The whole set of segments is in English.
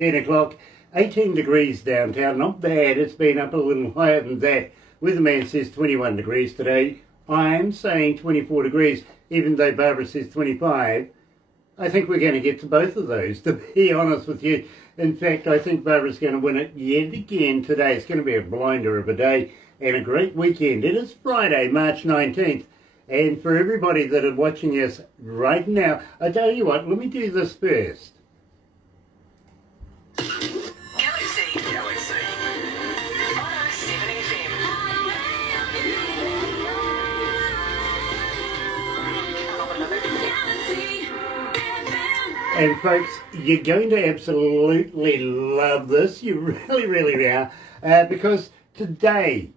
10 o'clock, 18 degrees downtown, not bad. It's been up a little higher than that. Weatherman says 21 degrees today. I'm saying 24 degrees, even though Barbara says 25. I think we're going to get to both of those, to be honest with you. In fact, I think Barbara's going to win it yet again today. It's going to be a blinder of a day and a great weekend. It is Friday, March 19th. And for everybody that are watching us right now, I tell you what, let me do this first. Galaxy 107fm. And folks, you're going to absolutely love this. You really, really are. Because today,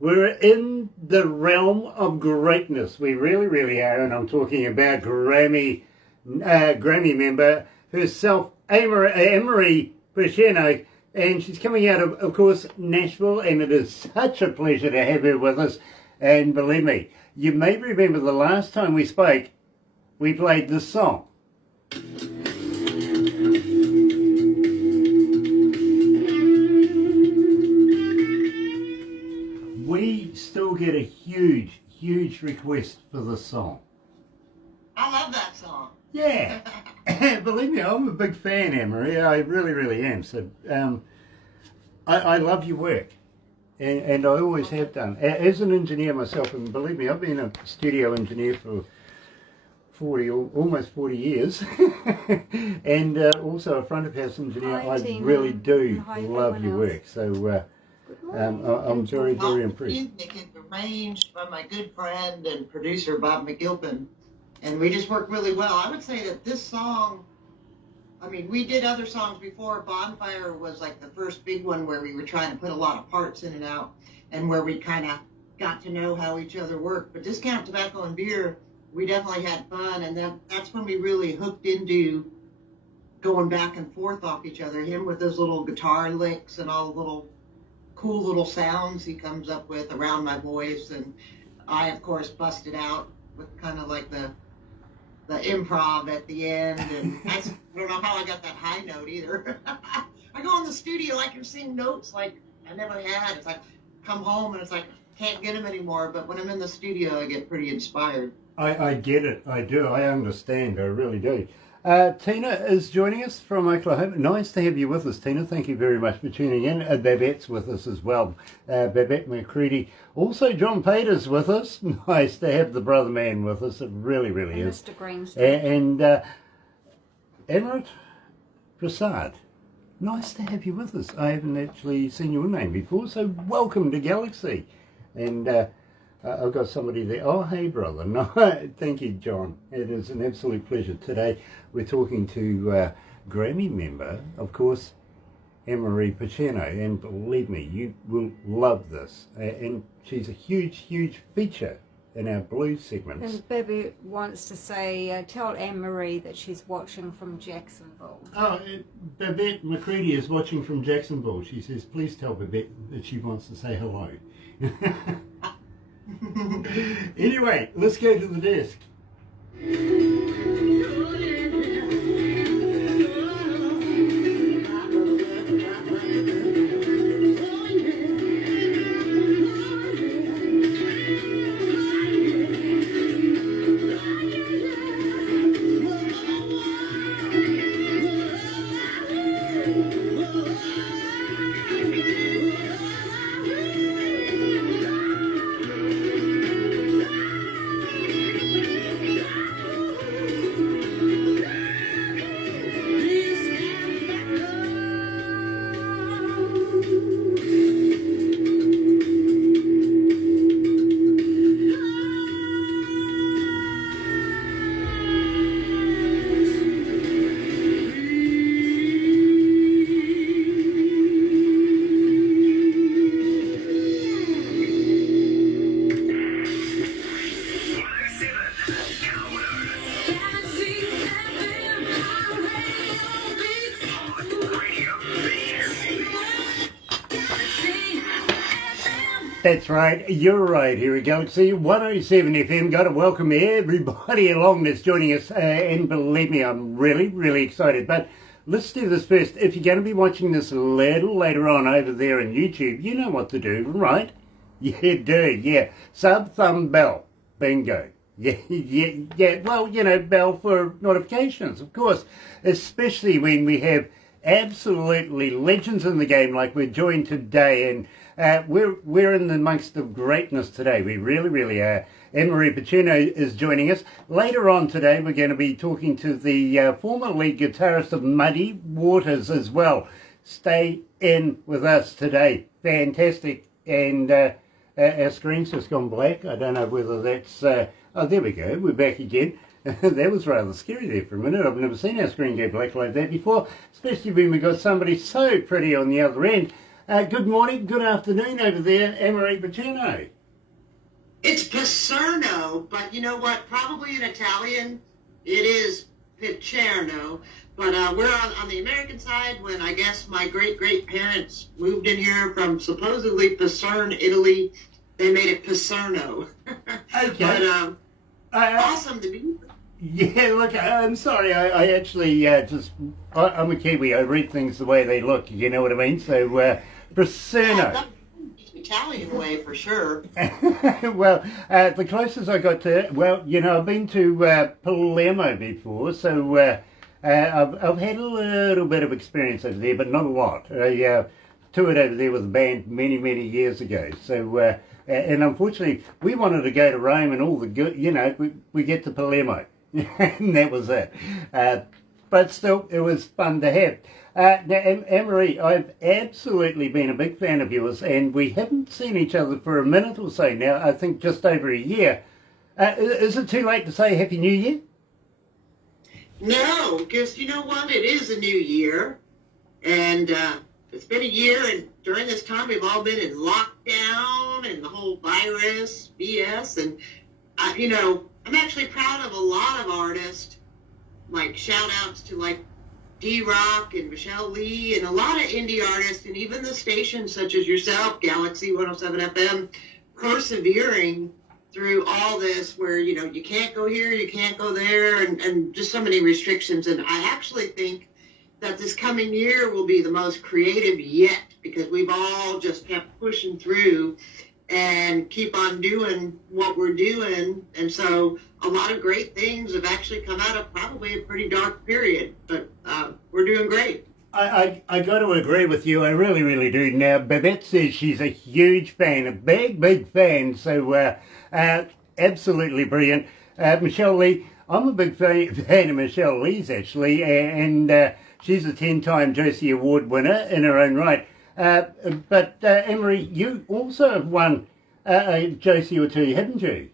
we're in the realm of greatness. We really, really are. And I'm talking about Grammy member herself, AnneMarie Picerno. And she's coming out of course, Nashville. And it is such a pleasure to have her with us. And believe me, you may remember the last time we spoke, we played this song. We still get a huge, huge request for this song. I love that song. Yeah. Believe me, I'm a big fan, AnneMarie. I really, really am. So I love your work. And I always have done. As an engineer myself, and believe me, I've been a studio engineer for almost 40 years. And also a front of house engineer. Hi, I Tina. really do Hi, love your work. So I'm very, very impressed. Music is arranged by my good friend and producer Bob McGilpin, and we just work really well. I would say that this song, I mean, we did other songs before. Bonfire was like the first big one where we were trying to put a lot of parts in and out, and where we kind of got to know how each other worked. But Discount Tobacco and Beer, we definitely had fun, and that's when we really hooked into going back and forth off each other. Him with those little guitar licks and all the little cool little sounds he comes up with around my voice, and I of course busted out with kind of like the improv at the end, and I don't know how I got that high note either. I go in the studio, I can sing notes like I never had. It's like come home and it's like can't get them anymore, but when I'm in the studio I get pretty inspired. I get it. I do. I understand. I really do. Tina is joining us from Oklahoma. Nice to have you with us, Tina. Thank you very much for tuning in. Babette's with us as well. Babette McCready. Also, John Pater's with us. Nice to have the brother man with us. It really, really is. Mr. Greenstone. And AnneMarie Picerno. Nice to have you with us. I haven't actually seen your name before, so welcome to Galaxy. And I've got somebody there. Oh, hey, brother. No, thank you, John. It is an absolute pleasure. Today we're talking to Grammy member, of course, AnneMarie Picerno. And believe me, you will love this. And she's a huge, huge feature in our blues segments. And Baby wants to say, tell AnneMarie that she's watching from Jacksonville. Oh, Babette McCready is watching from Jacksonville. She says, please tell Babette that she wants to say hello. Anyway, let's go to the desk. That's right, you're right. Here we go. See, 107 FM. Got to welcome everybody along that's joining us. And believe me, I'm really, really excited. But let's do this first. If you're going to be watching this a little later on over there on YouTube, you know what to do, right? You do, yeah. Sub, thumb, bell. Bingo. Yeah, yeah, yeah. Well, you know, bell for notifications, of course. Especially when we have absolutely legends in the game like we're joined today. And we're in the amongst of greatness today. We really, really are. AnneMarie Picerno is joining us. Later on today, we're going to be talking to the former lead guitarist of Muddy Waters as well. Stay in with us today. Fantastic. And our screen's just gone black. I don't know whether that's... oh, there we go. We're back again. That was rather scary there for a minute. I've never seen our screen go black like that before, especially when we got somebody so pretty on the other end. Good morning, good afternoon over there, AnneMarie Picerno. It's Picerno, but you know what? Probably in Italian, it is Picerno. But we're on the American side when I guess my great-great-parents moved in here from supposedly Picerne, Italy. They made it Picerno. Okay. But awesome to be here. Yeah, look, I'm sorry. I actually I'm a Kiwi. I read things the way they look. You know what I mean? So, Picerno. Italian way for sure. Well, the closest I got to, well, you know, I've been to Palermo before, so I've had a little bit of experience over there, but not a lot. I toured over there with a band many, many years ago. So, and unfortunately, we wanted to go to Rome and all the good, you know, we get to Palermo, and that was it. But still, it was fun to have. Now, AnneMarie, I've absolutely been a big fan of yours, and we haven't seen each other for a minute or so now, I think just over a year. Is it too late to say Happy New Year? No, because you know what? It is a new year, and it's been a year, and during this time we've all been in lockdown and the whole virus, BS, and, you know, I'm actually proud of a lot of artists, like shout-outs to, like, D-Rock and Michelle Lee and a lot of indie artists and even the stations such as yourself, Galaxy107fm, persevering through all this where, you know, you can't go here, you can't go there, and just so many restrictions. And I actually think that this coming year will be the most creative yet because we've all just kept pushing through and keep on doing what we're doing. And so a lot of great things have actually come out of probably a pretty dark period, but we're doing great. I got to agree with you. I really, really do. Now, Babette says she's a huge fan, a big, big fan. So, absolutely brilliant. Michelle Lee, I'm a big fan of Michelle Lee's, actually, and she's a 10-time Josie Award winner in her own right. But AnneMarie, you also have won a Josie or two, haven't you?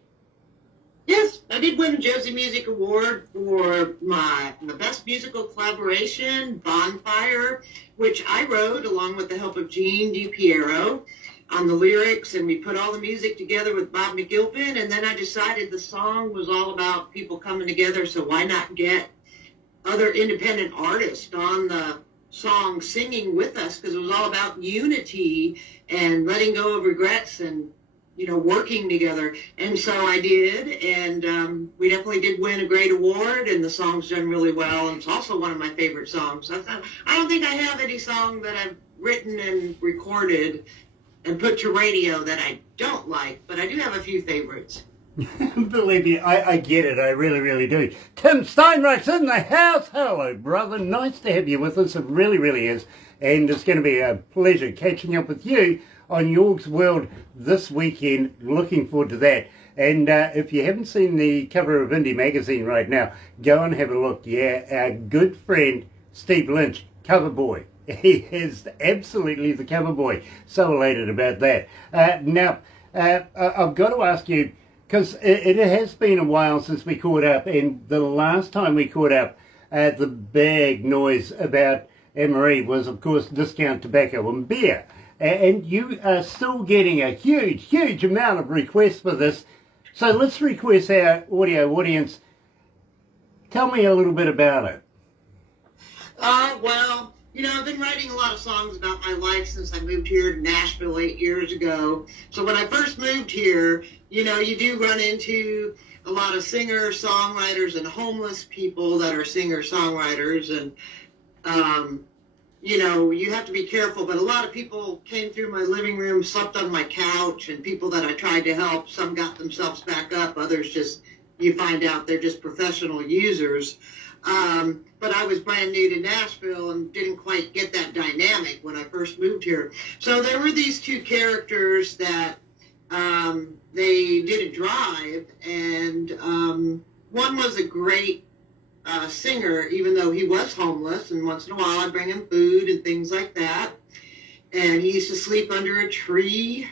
Yes, I did win a Josie Music Award for my Best Musical Collaboration, Bonfire, which I wrote along with the help of Gene DiPiero on the lyrics, and we put all the music together with Bob McGilpin, and then I decided the song was all about people coming together, so why not get other independent artists on the song singing with us, because it was all about unity and letting go of regrets and, you know, working together. And so I did, and we definitely did win a great award, and the song's done really well, and it's also one of my favorite songs. I don't think I have any song that I've written and recorded and put to radio that I don't like, but I do have a few favorites. Believe me, I get it. I really, really do. Tim Steinreich's in the house. Hello, brother. Nice to have you with us. It really, really is. And it's going to be a pleasure catching up with you on York's World this weekend. Looking forward to that. And if you haven't seen the cover of Indie Magazine right now, go and have a look. Yeah, our good friend Steve Lynch, cover boy. He is absolutely the cover boy. So elated about that. Now, I've got to ask you, because it has been a while since we caught up, and the last time we caught up, the big noise about AnneMarie was, of course, discount tobacco and beer. And you are still getting a huge, huge amount of requests for this. So let's request our audio audience. Tell me a little bit about it. Well, you know, I've been writing a lot of songs about my life since I moved here to Nashville 8 years ago. So when I first moved here, you know, you do run into a lot of singer-songwriters and homeless people that are singer-songwriters. And You know, you have to be careful, but a lot of people came through my living room, slept on my couch, and people that I tried to help, some got themselves back up, others just, you find out they're just professional users. But I was brand new to Nashville and didn't quite get that dynamic when I first moved here. So there were these two characters that they didn't drive, and one was a great singer, even though he was homeless, and once in a while I'd bring him food and things like that. And he used to sleep under a tree,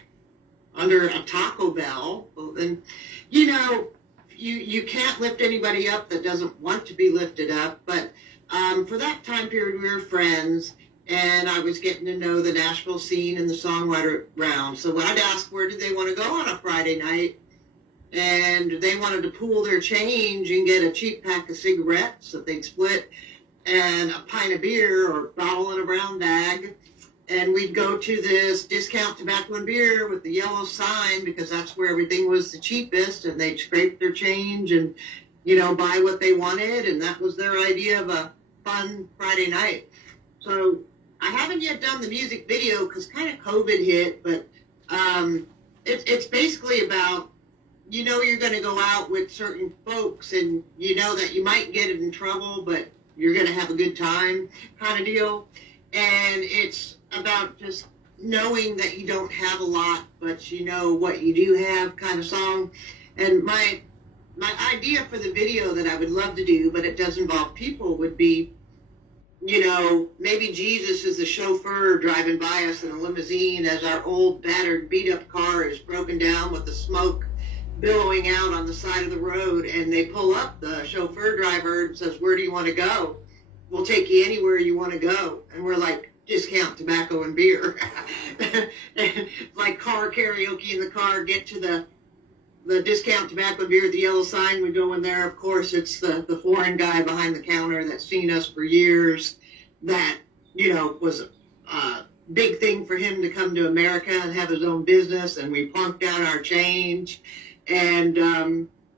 under a Taco Bell. And, you know, you can't lift anybody up that doesn't want to be lifted up. But for that time period, we were friends, and I was getting to know the Nashville scene and the songwriter round. So I'd ask where did they want to go on a Friday night, and they wanted to pool their change and get a cheap pack of cigarettes that they'd split and a pint of beer or bottle in a brown bag. And we'd go to this discount tobacco and beer with the yellow sign because that's where everything was the cheapest, and they'd scrape their change and, you know, buy what they wanted, and that was their idea of a fun Friday night. So I haven't yet done the music video because kind of COVID hit, but it's basically about, you know, you're going to go out with certain folks and you know that you might get in trouble, but you're going to have a good time kind of deal. And it's about just knowing that you don't have a lot, but you know what you do have kind of song. And my idea for the video that I would love to do, but it does involve people, would be, you know, maybe Jesus is the chauffeur driving by us in a limousine as our old, battered, beat-up car is broken down with the smoke billowing out on the side of the road, and they pull up, the chauffeur driver, and says, where do you want to go? We'll take you anywhere you want to go. And we're like, discount tobacco and beer. Like car karaoke in the car, get to the discount tobacco and beer, the yellow sign, we go in there. Of course, it's the foreign guy behind the counter that's seen us for years, that, you know, was a big thing for him to come to America and have his own business, and we plunked out our change. And,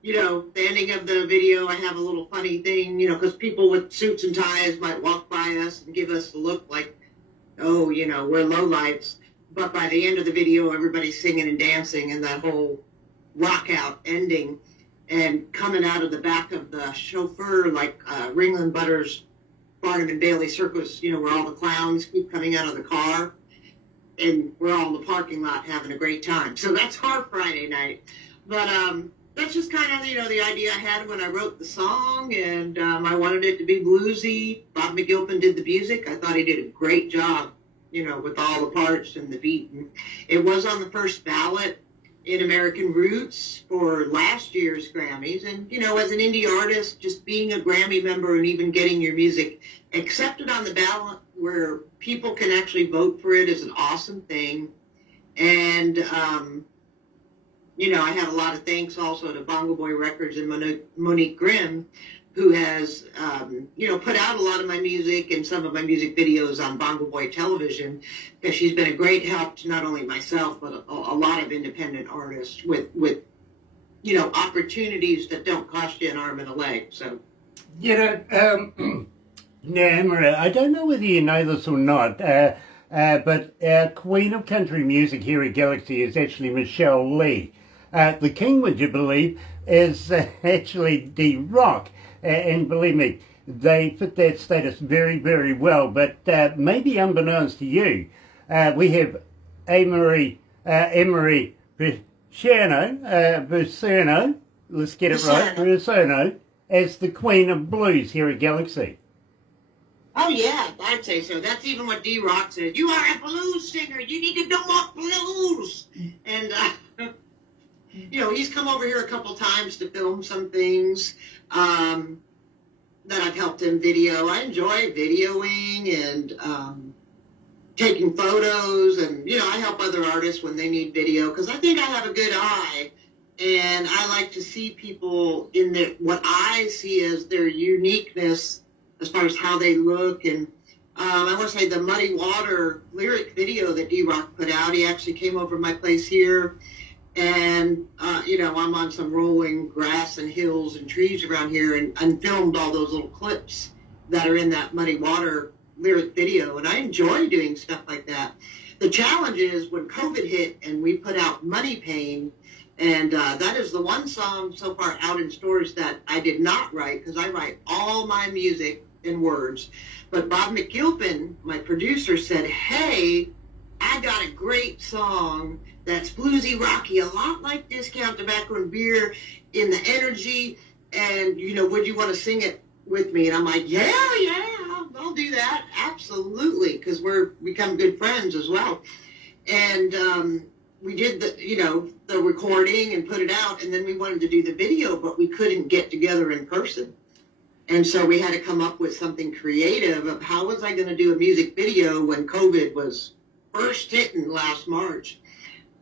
you know, the ending of the video, I have a little funny thing, you know, because people with suits and ties might walk by us and give us the look like, oh, you know, we're lowlifes. But by the end of the video, everybody's singing and dancing, and that whole rock out ending, and coming out of the back of the chauffeur, like Ringling Butters' Barnum and Bailey Circus, you know, where all the clowns keep coming out of the car, and we're all in the parking lot having a great time. So that's our Friday night. But that's just kind of, you know, the idea I had when I wrote the song, and I wanted it to be bluesy. Bob McGilpin did the music. I thought he did a great job, you know, with all the parts and the beat. And it was on the first ballot in American Roots for last year's Grammys. And, you know, as an indie artist, just being a Grammy member and even getting your music accepted on the ballot where people can actually vote for it is an awesome thing. And, you know, I have a lot of thanks also to Bongo Boy Records and Monique Grimm, who has, you know, put out a lot of my music and some of my music videos on Bongo Boy Television, because she's been a great help to not only myself, but a lot of independent artists with, you know, opportunities that don't cost you an arm and a leg. So, you know, AnneMarie, I don't know whether you know this or not, but our Queen of Country Music here at Galaxy is actually Michelle Lee. The King, would you believe, is actually D-Rock. And believe me, they fit that status very, very well. But maybe unbeknownst to you, we have AnneMarie Picerno, let's get it right, Picerno, as the Queen of Blues here at Galaxy. oh yeah, I'd say so. That's even what D-Rock said. You are a blues singer. You need to do more blues. And, you know, he's come over here a couple times to film some things that I've helped him video. I enjoy videoing and taking photos, and, you know, I help other artists when they need video because I think I have a good eye, and I like to see people in what I see as their uniqueness as far as how they look. And I want to say the Muddy Water lyric video that D-Rock put out, he actually came over to my place here, and, you know, I'm on some rolling grass and hills and trees around here, and filmed all those little clips that are in that Muddy Water lyric video, and I enjoy doing stuff like that. The challenge is when COVID hit and we put out Money Pain, and that is the one song so far out in stores that I did not write, because I write all my music in words. But Bob McGilpin, my producer, said, hey, I got a great song that's bluesy, rocky, a lot like Discount Tobacco and Beer in the energy, and, would you want to sing it with me? And I'm like, yeah, I'll do that, absolutely, because we're become good friends as well. And we did the recording and put it out, and then we wanted to do the video, but we couldn't get together in person. And so we had to come up with something creative of how was I going to do a music video when COVID was first hitting last March.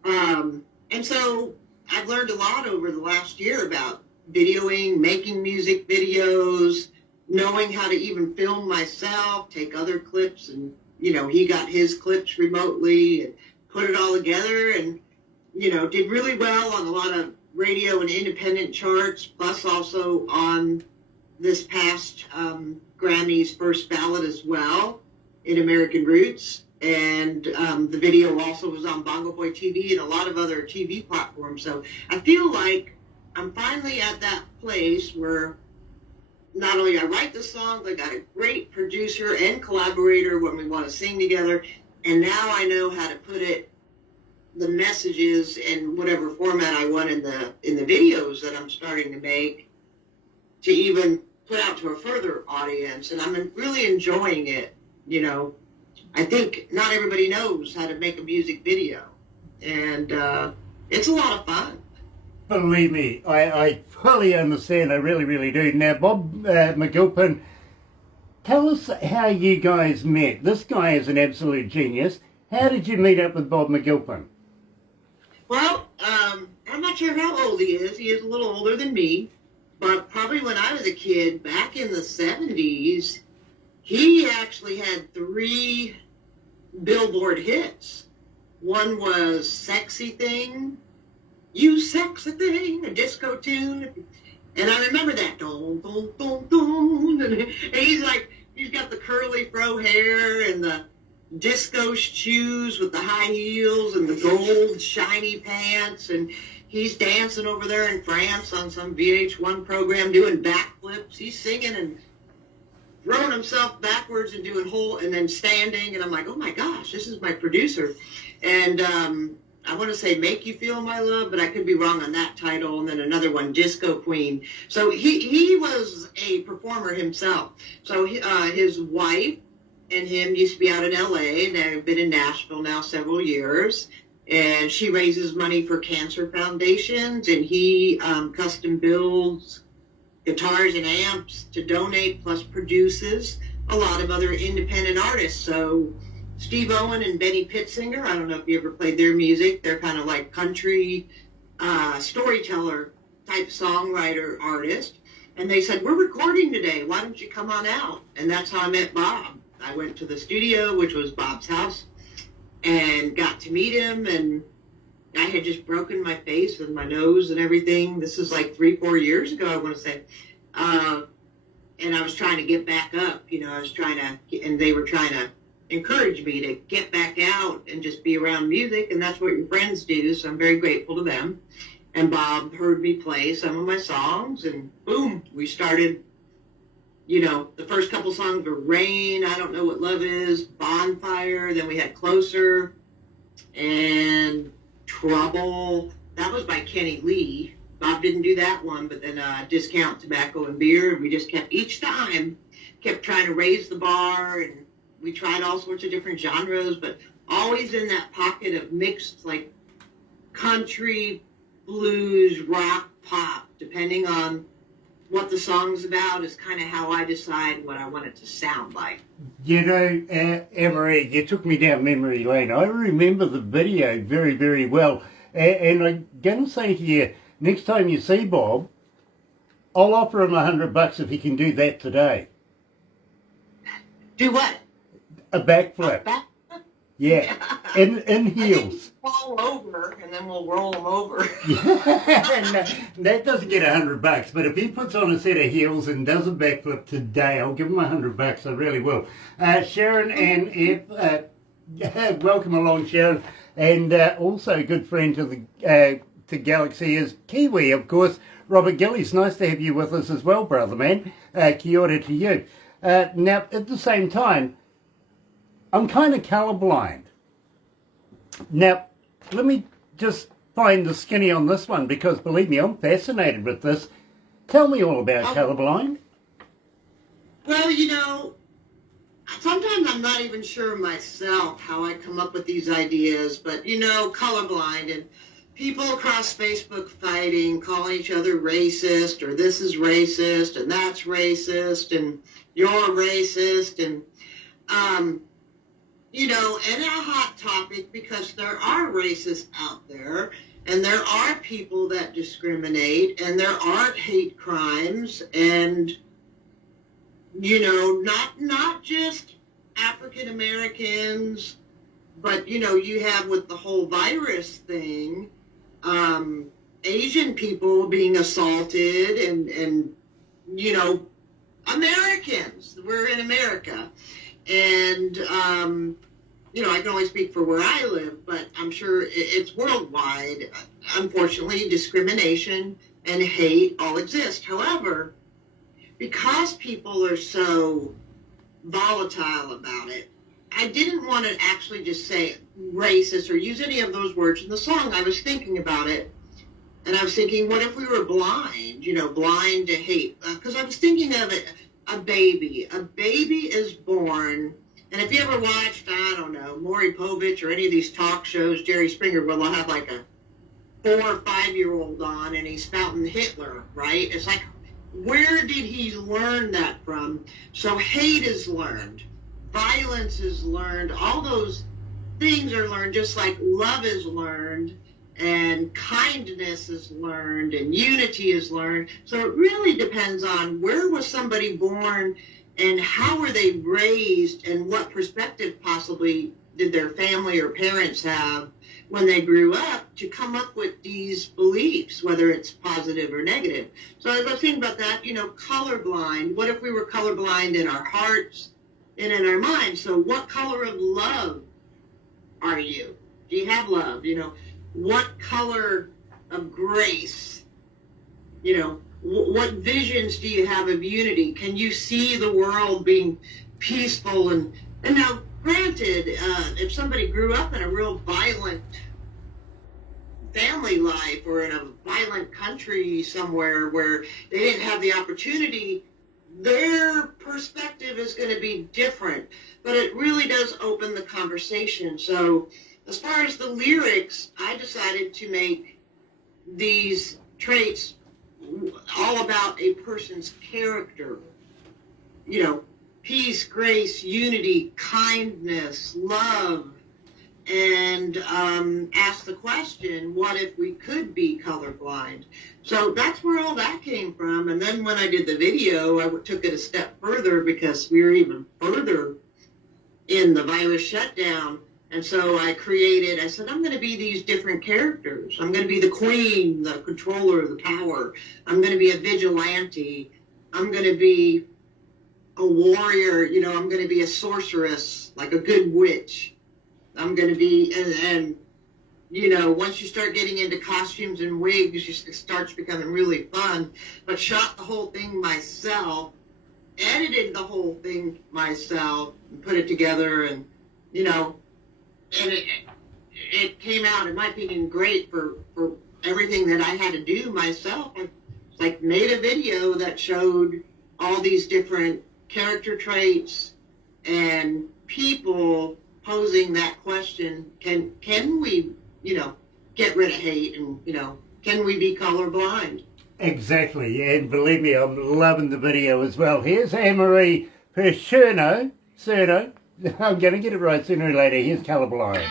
And so I've learned a lot over the last year about videoing, making music videos, knowing how to even film myself, take other clips, and, he got his clips remotely and put it all together, and, did really well on a lot of radio and independent charts, plus also on this past Grammy's first ballot as well in American Roots. And the video also was on Bongo Boy TV and a lot of other TV platforms. So I feel like I'm finally at that place where not only I write the songs, I got a great producer and collaborator when we want to sing together, and now I know how to put the messages in whatever format I want in the videos that I'm starting to make to even put out to a further audience. And I'm really enjoying it, I think not everybody knows how to make a music video, and it's a lot of fun. Believe me, I fully understand. I really, really do. Now, Bob McGilpin, tell us how you guys met. This guy is an absolute genius. How did you meet up with Bob McGilpin? Well, I'm not sure how old he is. He is a little older than me, but probably when I was a kid, back in the 70s, he actually had 3 Billboard hits. One was Sexy Thing, You Sexy Thing, a disco tune. And I remember that. Dun, dun, dun, dun. And he's got the curly fro hair and the disco shoes with the high heels and the gold shiny pants. And he's dancing over there in France on some VH1 program doing backflips. He's singing and throwing himself backwards and doing and then standing, and I'm like, oh my gosh, this is my producer. And I want to say Make You Feel My Love, but I could be wrong on that title. And then another one, Disco Queen. So he was a performer himself. So his wife and him used to be out in LA, and they've been in Nashville now several years. And she raises money for cancer foundations, and he custom builds guitars and amps to donate, plus produces a lot of other independent artists. So Steve Owen and Benny Pitzinger, I don't know if you ever played their music. They're kind of like country storyteller type songwriter artist. And they said, we're recording today. Why don't you come on out? And that's how I met Bob. I went to the studio, which was Bob's house, and got to meet him. And I had just broken my face and my nose and everything. This is like 3-4 years ago, I want to say. And I was trying to get back up. I was trying to, and they were trying to encourage me to get back out and just be around music. And that's what your friends do. So I'm very grateful to them. And Bob heard me play some of my songs, and boom, we started. The first couple songs were Rain, I Don't Know What Love Is, Bonfire. Then we had Closer and Trouble. That was by Kenny Lee. Bob didn't do that one, but then Discount Tobacco and Beer. And we just kept trying to raise the bar, and we tried all sorts of different genres, but always in that pocket of mixed, like country, blues, rock, pop, depending on what the song's about is kind of how I decide what I want it to sound like. AnneMarie, you took me down memory lane. I remember the video very, very well. And I'm going to say to you, next time you see Bob, I'll offer him $100 if he can do that today. Do what? A backflip. Yeah, in heels. Fall over, and then we'll roll them over. Yeah, that doesn't get $100, but if he puts on a set of heels and does a backflip today, I'll give him $100. I really will. Sharon and Ed, welcome along, Sharon, and also a good friend to Galaxy is Kiwi, of course. Robert Gillies, nice to have you with us as well, brother man. Kia ora to you. Now, at the same time, I'm kind of colourblind. Now, let me just find the skinny on this one, because believe me, I'm fascinated with this. Tell me all about colourblind. Well, you know, sometimes I'm not even sure myself how I come up with these ideas, but, you know, colorblind and people across Facebook fighting, calling each other racist, or this is racist, and that's racist, and you're racist, and, you know, and a hot topic because there are racists out there, and there are people that discriminate, and there aren't hate crimes, and, you know, not just African Americans, but, you know, you have with the whole virus thing, Asian people being assaulted and, you know, Americans. We're in America. And, you know, I can only speak for where I live, but I'm sure it's worldwide. Unfortunately, discrimination and hate all exist. However, because people are so volatile about it, I didn't want to actually just say racist or use any of those words in the song. I was thinking about it, and I was thinking, what if we were blind, you know, blind to hate? Because I was thinking of it, a baby. A baby is born, and if you ever watched, I don't know, Maury Povich or any of these talk shows, Jerry Springer, well, they'll have like a 4 or 5-year-old on, and he's spouting Hitler, right? It's like, where did he learn that from? So hate is learned. Violence is learned. All those things are learned, just like love is learned, and kindness is learned, and unity is learned. So it really depends on where was somebody born, and how were they raised, and what perspective possibly did their family or parents have when they grew up to come up with these beliefs, whether it's positive or negative. So I was thinking about that, you know, colorblind. What if we were colorblind in our hearts and in our minds? So what color of love are you? Do you have love? You know, what color of grace? You know, what visions do you have of unity? Can you see the world being peaceful? And now, granted, if somebody grew up in a real violent family life or in a violent country somewhere where they didn't have the opportunity, their perspective is going to be different. But it really does open the conversation. So as far as the lyrics, I decided to make these traits all about a person's character. You know, peace, grace, unity, kindness, love, and ask the question, what if we could be colorblind? So that's where all that came from. And then when I did the video, I took it a step further because we were even further in the virus shutdown. And so I said, I'm going to be these different characters. I'm going to be the queen, the controller, the power. I'm going to be a vigilante. I'm going to be a warrior. You know, I'm going to be a sorceress, like a good witch. I'm going to be, and you know, once you start getting into costumes and wigs, it starts becoming really fun. But shot the whole thing myself, edited the whole thing myself, and put it together, and, you know, and it came out, in my opinion, great for everything that I had to do myself. I like made a video that showed all these different character traits and people posing that question, can we, you know, get rid of hate, and, you know, can we be colorblind? Exactly, and believe me, I'm loving the video as well. Here's AnneMarie Picerno. I'm going to get it right sooner or later. Here's Colorblind.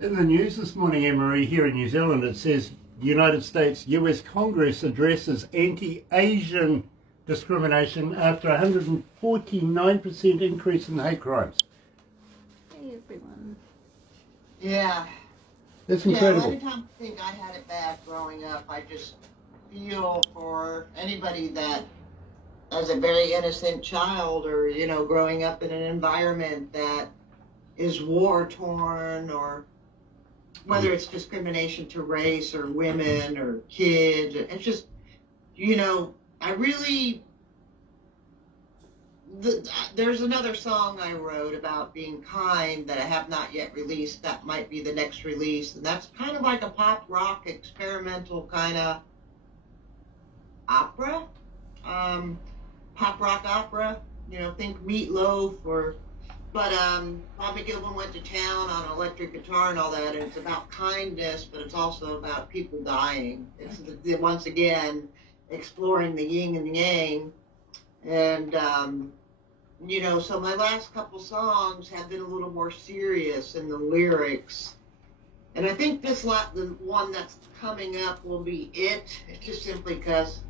In the news this morning, AnneMarie, here in New Zealand, it says United States US Congress addresses anti-Asian discrimination after 149% increase in hate crimes. Hey, everyone. Yeah. That's Yeah, incredible. anytime I think I had it bad growing up, I just feel for anybody that, as a very innocent child or, growing up in an environment that is war-torn, or whether it's discrimination to race or women or kids. It's just, I really... There's another song I wrote about being kind that I have not yet released. That might be the next release. And that's kind of like a pop rock experimental kind of opera. Pop rock opera. Think Meatloaf or... But Bob McGilvin went to town on electric guitar and all that, and it's about kindness, but it's also about people dying. It's once again exploring the yin and yang. And, so my last couple songs have been a little more serious in the lyrics. And I think the one that's coming up will be it, just simply because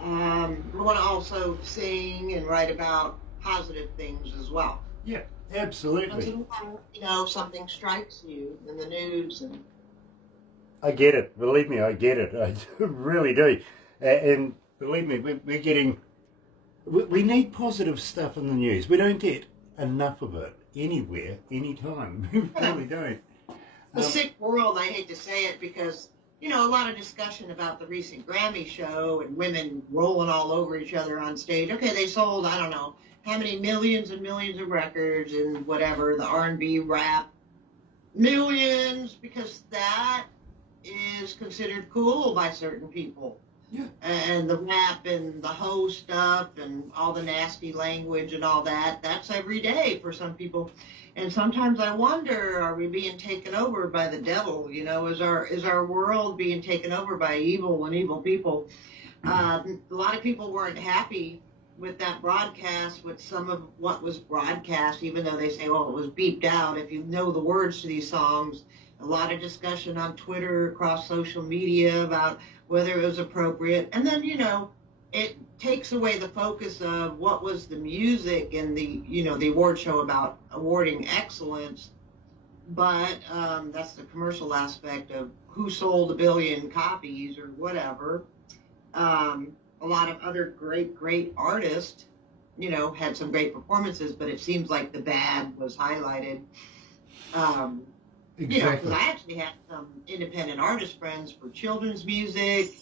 I want to also sing and write about positive things as well. Yeah, absolutely. Once in a while, something strikes you in the news. And I get it. Believe me, I get it. I really do. And believe me, we're getting... We need positive stuff in the news. We don't get enough of it anywhere, anytime. We really don't. The sick world, I hate to say it, because, a lot of discussion about the recent Grammy show and women rolling all over each other on stage. Okay, they sold, I don't know, how many millions and millions of records and whatever, the R&B, rap, millions, because that is considered cool by certain people. Yeah. And the rap and the hoe stuff and all the nasty language and all that, that's every day for some people. And sometimes I wonder, are we being taken over by the devil? Is our world being taken over by evil and evil people? A lot of people weren't happy with that broadcast, with some of what was broadcast, even though they say, well, it was beeped out. If you know the words to these songs, a lot of discussion on Twitter, across social media about whether it was appropriate. And then, it takes away the focus of what was the music and the award show about awarding excellence. But that's the commercial aspect of who sold 1 billion copies or whatever. A lot of other great artists, had some great performances, but it seems like the bad was highlighted. Exactly. Because I actually had some independent artist friends for children's music,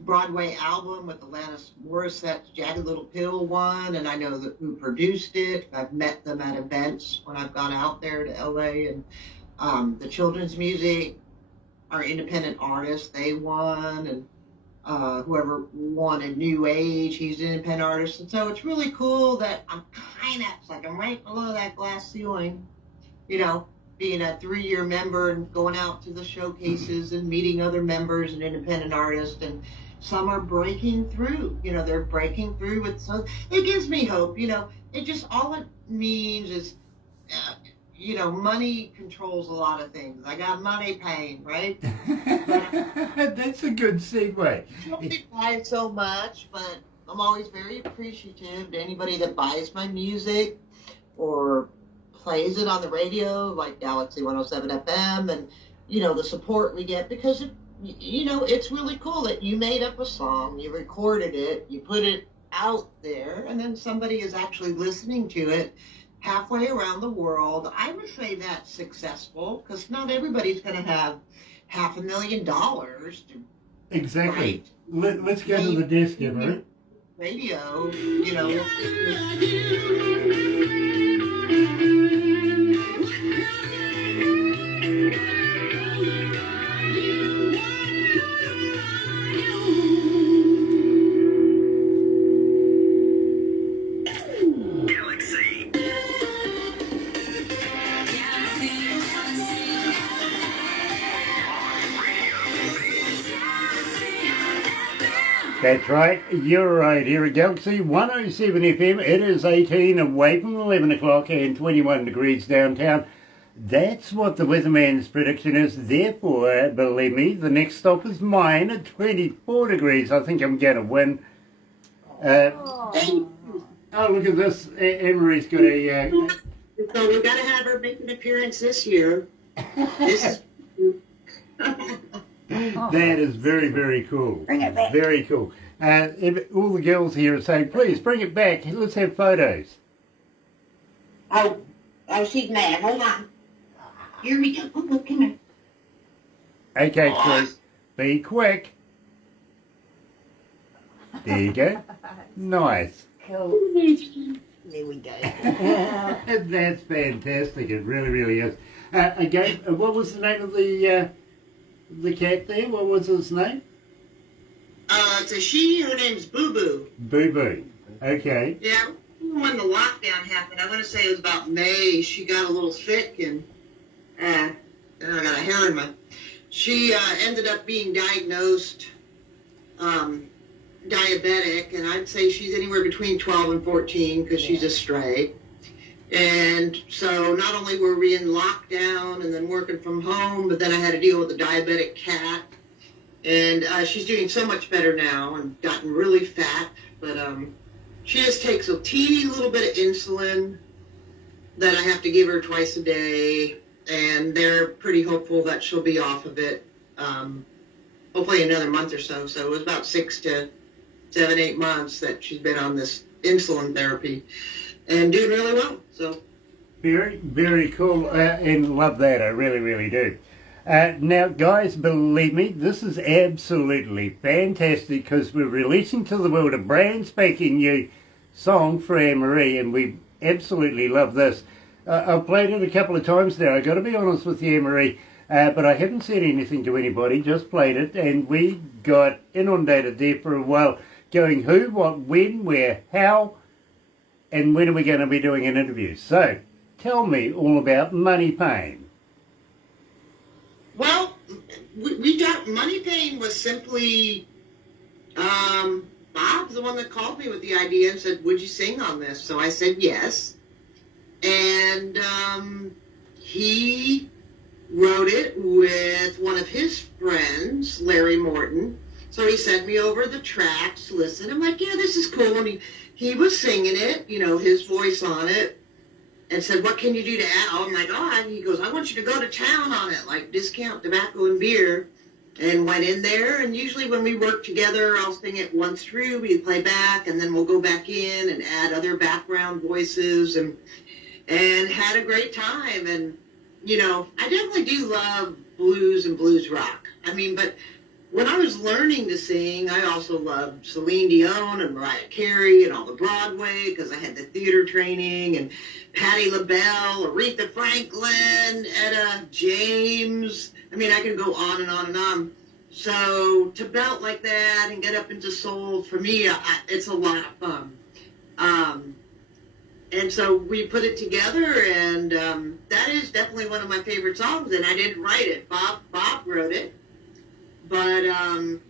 Broadway album with Alanis Morissette's Jagged Little Pill one, and I know who produced it. I've met them at events when I've gone out there to LA, and the children's music, our independent artists, they won, and whoever won a New Age, he's an independent artist. And so it's really cool that it's like I'm right below that glass ceiling, being a 3-year member and going out to the showcases and meeting other members and independent artists, and some are breaking through, they're breaking through with, so it gives me hope, it just, all it means is, money controls a lot of things. I got money pain, right? That's a good segue. I don't buy so much, but I'm always very appreciative to anybody that buys my music or plays it on the radio, like galaxy107fm, and the support we get, because it's really cool that you made up a song, you recorded it, you put it out there, and then somebody is actually listening to it halfway around the world. I would say that's successful, because not everybody's going to have $500,000 to Exactly. write. Let's go to the desk here, right? Radio, Galaxy. That's right, you're right here at Galaxy 107 FM. It is 18 away from 11 o'clock and 21 degrees downtown. That's what the weatherman's prediction is. Therefore, believe me, the next stop is mine at 24 degrees. I think I'm going to win. Oh. Oh, look at this. AnneMarie's got a... So we've got to have her make an appearance this year. This is... That is very, very cool. Bring it back. Very cool. All the girls here are saying, please bring it back. Let's have photos. Oh, she's mad. Hold on. Here we go. Oh, come here. Okay, Chris, be quick. There you go. Nice. Cool. There we go. That's fantastic. It really, really is. Again, what was the name of the cat there? What was his name? It's a she. Her name's Boo Boo. Boo Boo. Okay. Yeah, when the lockdown happened, I want to say it was about May. She got a little sick and I got a hair in my. She ended up being diagnosed diabetic, and I'd say she's anywhere between 12 and 14 because she's a stray. And so not only were we in lockdown and then working from home, but then I had to deal with a diabetic cat. And she's doing so much better now and gotten really fat. But she just takes a teeny little bit of insulin that I have to give her twice a day. And they're pretty hopeful that she'll be off of it hopefully another month or so. So it was about 6 to 7, 8 months that she's been on this insulin therapy and doing really well. So very, very cool, and love that. I really, really do. Now, guys, believe me, this is absolutely fantastic because we're releasing to the world a brand spanking new song for AnneMarie, and we absolutely love this. I've played it a couple of times now. I've got to be honest with you, AnneMarie, but I haven't said anything to anybody, just played it, and we got inundated there for a while, going who, what, when, where, how, and when are we going to be doing an interview. So, tell me all about Money Pain. well, we got Money Pain was simply Bob's the one that called me with the idea and said, would you sing on this? So I said yes. And he wrote it with one of his friends, Larry Morton. So he sent me over the tracks, listen. I'm like, yeah, this is cool. And he was singing it, you know, his voice on it, and said, what can you do to add? I'm like, and he goes, I want you to go to town on it, like discount tobacco and beer. And went in there, and usually when we work together, I'll sing it once through, we play back, and then we'll go back in and add other background voices, and had a great time. And, you know, I definitely do love blues and blues rock. I mean, but when I was learning to sing, I also loved Celine Dion and Mariah Carey and all the Broadway because I had the theater training, and Patti LaBelle, Aretha Franklin, Etta James. I mean, I can go on and on and on. So to belt like that and get up into soul, for me, it's a lot of fun. And so we put it together, and that is definitely one of my favorite songs. And I didn't write it. Bob wrote it. But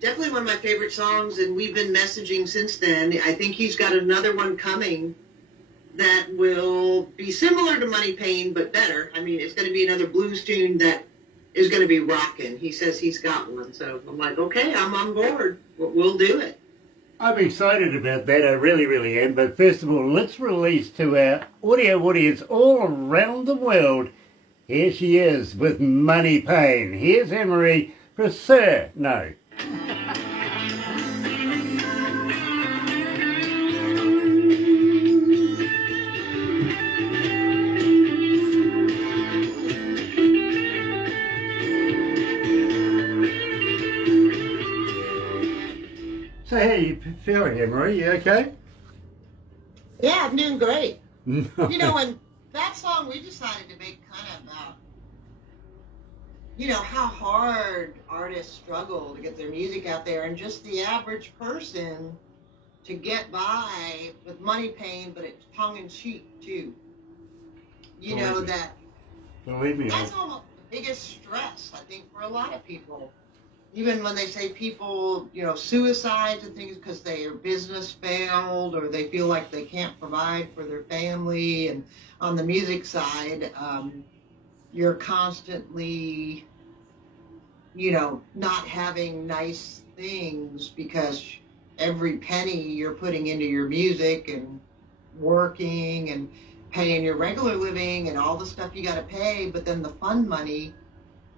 definitely one of my favorite songs, and we've been messaging since then. I think he's got another one coming that will be similar to Money Pain, but better. I mean, it's going to be another blues tune that is going to be rocking. He says he's got one. So I'm like, okay, I'm on board. We'll do it. I'm excited about that. I really, really am. But first of all, let's release to our audio audience all around the world. Here she is with Money Pain. Here's AnneMarie Picerno. So how you feeling, AnneMarie? You okay? Yeah, I'm doing great. You know, and that song we decided to make kind of about, you know, how hard artists struggle to get their music out there, and just the average person to get by with Money Pain, but it's tongue-in-cheek, too. You know, Believe me. that's almost the biggest stress, I think, for a lot of people. Even when they say people, you know, suicides and things because their business failed or they feel like they can't provide for their family. And on the music side, you're constantly, you know, not having nice things because every penny you're putting into your music and working and paying your regular living and all the stuff you got to pay, but then the fun money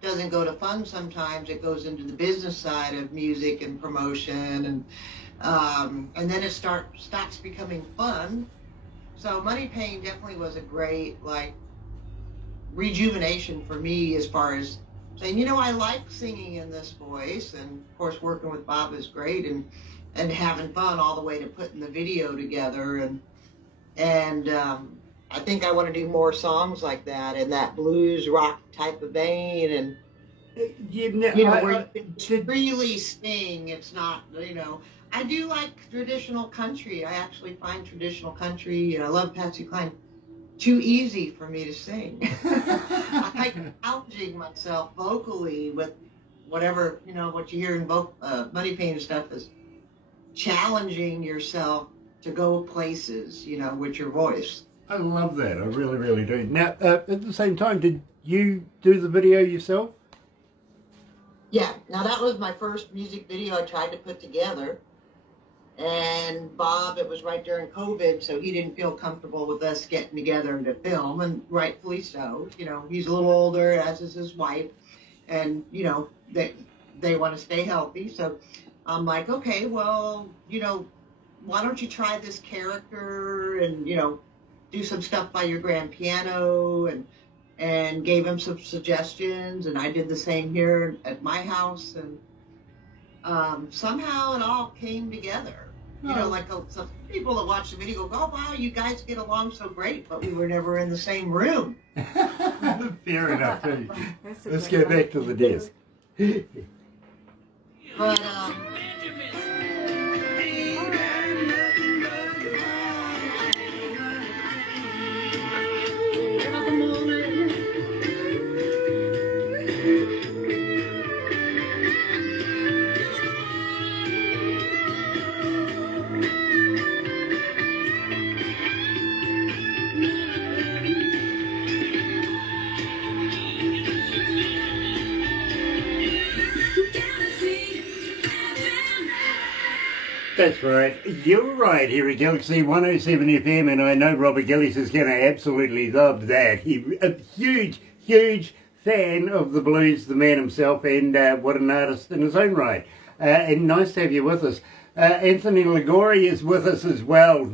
doesn't go to fun sometimes. It goes into the business side of music and promotion, and then it stops becoming fun. So Money Pain definitely was a great, like, rejuvenation for me as far as saying, you know, I like singing in this voice, and of course working with Bob is great, and having fun all the way to putting the video together, and I think I want to do more songs like that in that blues rock type of vein, and You know, you know, where you can really sing. It's not, you know, I do like traditional country. I actually find traditional country, and I love Patsy Cline, too easy for me to sing. I like challenging myself vocally with whatever, you know, what you hear in Money Pain and stuff is challenging yourself to go places, you know, with your voice. I love that. I really, really do. Now, at the same time, did you do the video yourself? Yeah, now that was my first music video I tried to put together. And Bob, it was right during COVID, so he didn't feel comfortable with us getting together to film, and rightfully so. You know, he's a little older, as is his wife, and, you know, they want to stay healthy. So I'm like, okay, well, you know, why don't you try this character and, you know, do some stuff by your grand piano, and gave him some suggestions, and I did the same here at my house, and somehow it all came together. You know, like some people that watch the video go, oh, wow, you guys get along so great, but we were never in the same room. Fair enough. Let's go back to the desk. But, That's right. You're right here at Galaxy 107 FM, and I know Robert Gillies is going to absolutely love that. He's a huge, huge fan of the blues, the man himself, and what an artist in his own right. And nice to have you with us. Anthony Ligori is with us as well.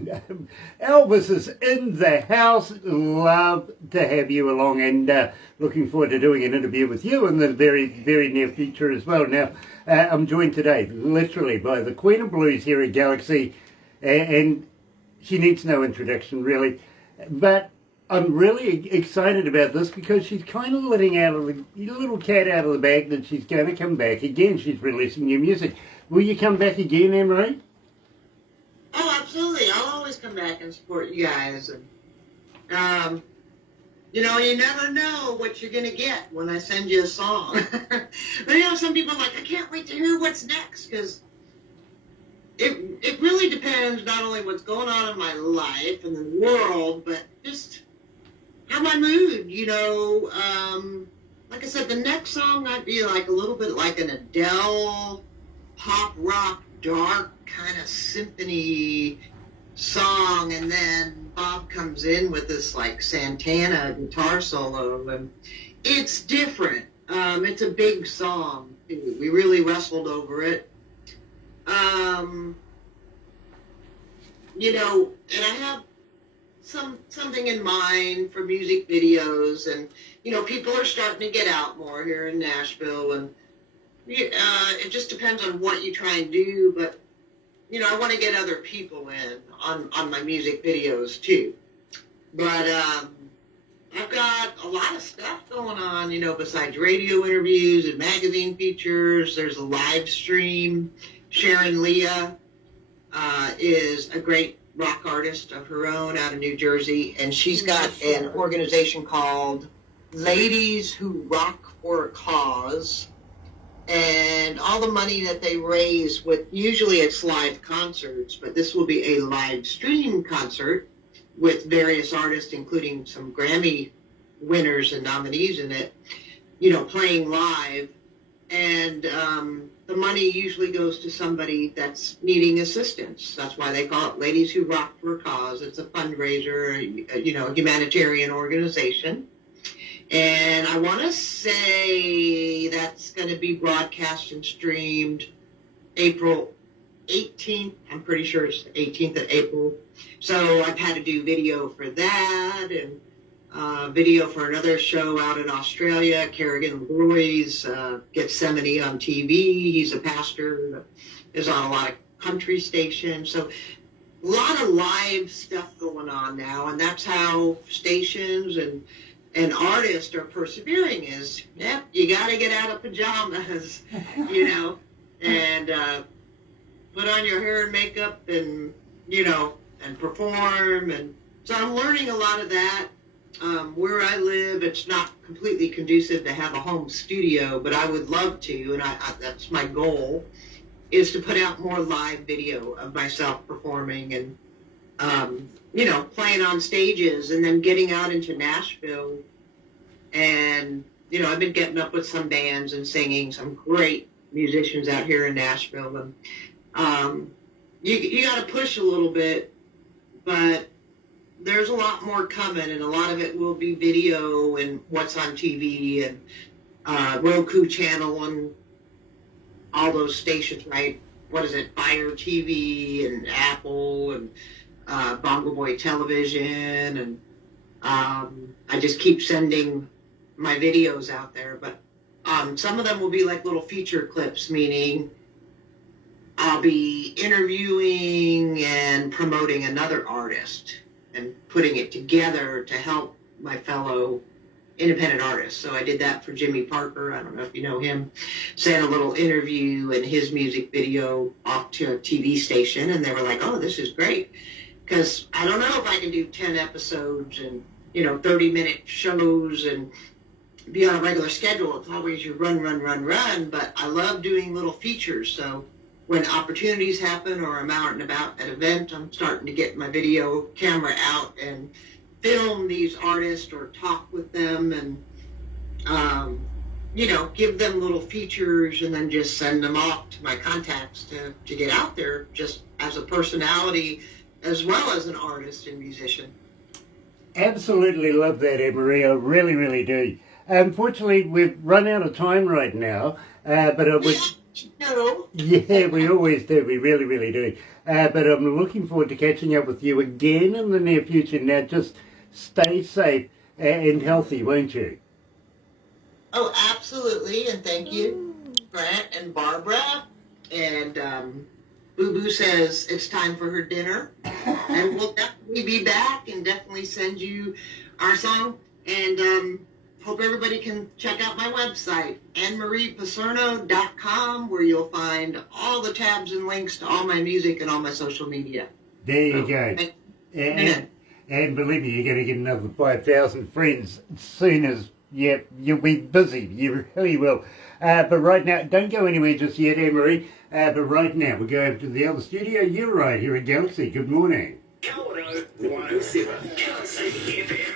Elvis is in the house. Love to have you along, and looking forward to doing an interview with you in the very, very near future as well. Now, I'm joined today, literally, by the Queen of Blues here at Galaxy, and she needs no introduction, really. But I'm really excited about this because she's kind of letting out of the little cat out of the bag that she's going to come back again. She's releasing new music. Will you come back again, AnneMarie? oh, absolutely. I'll always come back and support you guys. And, you know, you never know what you're going to get when I send you a song. But, you know, some people are like, I can't wait to hear what's next, because it really depends not only what's going on in my life and the world, but just how my mood, you know. Like I said, the next song might be like a little bit like an Adele pop rock dark kind of symphony song, and then Bob comes in with this like Santana guitar solo, and it's different. It's a big song too. We really wrestled over it. You know, and I have something in mind for music videos, and you know, people are starting to get out more here in Nashville, and it just depends on what you try and do, but you know, I want to get other people in on my music videos too. But I've got a lot of stuff going on, you know, besides radio interviews and magazine features. There's a live stream. Sharon Leah is a great rock artist of her own out of New Jersey, and she's got an organization called Ladies Who Rock for a Cause. And all the money that they raise usually it's live concerts, but this will be a live stream concert with various artists, including some Grammy winners and nominees in it, playing live. And the money usually goes to somebody that's needing assistance. That's why they call it Ladies Who Rock for a Cause. It's a fundraiser, a humanitarian organization. And I want to say that's going to be broadcast and streamed April 18th. I'm pretty sure it's the 18th of April. So I've had to do video for that and video for another show out in Australia, Kerrigan Roy's Gethsemane on TV. He's a pastor that is on a lot of country stations. So a lot of live stuff going on now, and that's how stations and artists are persevering is, you got to get out of pajamas, and put on your hair and makeup and, and perform. And so I'm learning a lot of that. Where I live, it's not completely conducive to have a home studio, but I would love to, and that's my goal, is to put out more live video of myself performing and, playing on stages and then getting out into Nashville. And, I've been getting up with some bands and singing, some great musicians out here in Nashville. And you got to push a little bit, but there's a lot more coming, and a lot of it will be video and what's on TV and Roku channel and all those stations, right? What is it? Fire TV and Apple and Bongo Boy Television. And I just keep sending my videos out there. But some of them will be like little feature clips, meaning I'll be interviewing and promoting another artist and putting it together to help my fellow independent artists. So I did that for Jimmy Parker. I don't know if you know him. Sent a little interview and his music video off to a TV station, and they were like, oh, this is great. Because I don't know if I can do 10 episodes and, 30-minute shows and be on a regular schedule. It's always you run, but I love doing little features. So when opportunities happen or I'm out and about at an event, I'm starting to get my video camera out and film these artists or talk with them and, give them little features and then just send them off to my contacts to get out there just as a personality as well as an artist and musician. Absolutely love that, AnneMarie. I really, really do. Unfortunately, we've run out of time right now, but I would... No. Yeah, we always do. We really, really do. But I'm looking forward to catching up with you again in the near future. Now, just stay safe and healthy, won't you? Oh, absolutely. And thank you, Grant and Barbara. And Boo Boo says it's time for her dinner. And we'll definitely be back and definitely send you our song. And hope everybody can check out my website, AnneMariePicerno.com, where you'll find all the tabs and links to all my music and all my social media. There you go. And believe me, you're going to get another 5,000 friends as soon as you'll be busy. You really will. But right now, don't go anywhere just yet, AnneMarie. But right now, we'll go over to the other studio. You're right here at Galaxy. Good morning. Galaxy 107 FM.